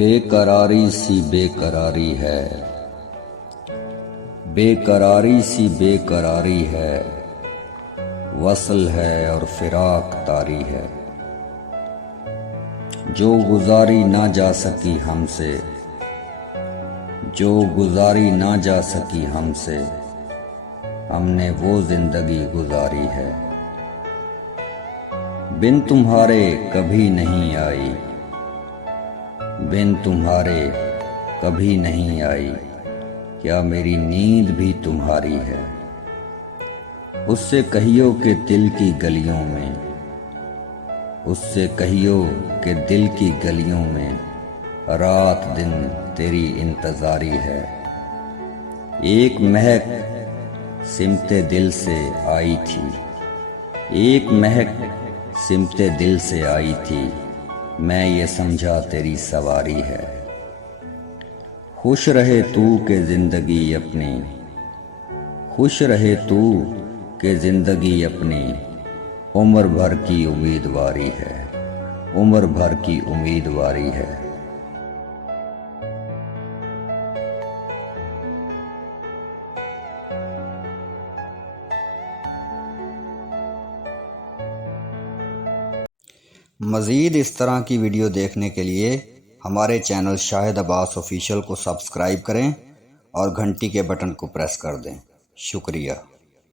बेकरारी सी बेकरारी है, बेकरारी सी बेकरारी है, वसल है और फिराक तारी है। जो गुजारी ना जा सकी हमसे, जो गुजारी ना जा सकी हमसे, हमने वो जिंदगी गुजारी है। बिन तुम्हारे कभी नहीं आई, बिन तुम्हारे कभी नहीं आई, क्या मेरी नींद भी तुम्हारी है। उससे कहियो कि दिल की गलियों में, उससे कहियो कि दिल की गलियों में रात दिन तेरी इंतजारी है। एक महक सिमते दिल से आई थी, एक महक सिमते दिल से आई थी, मैं ये समझा तेरी सवारी है। खुश रहे तू के जिंदगी अपनी, खुश रहे तू के जिंदगी अपनी, उम्र भर की उम्मीदवारी है, उम्र भर की उम्मीदवारी है। मज़ीद इस तरह की वीडियो देखने के लिए हमारे चैनल शाहिद अब्बास ऑफिशियल को सब्सक्राइब करें और घंटी के बटन को प्रेस कर दें। शुक्रिया।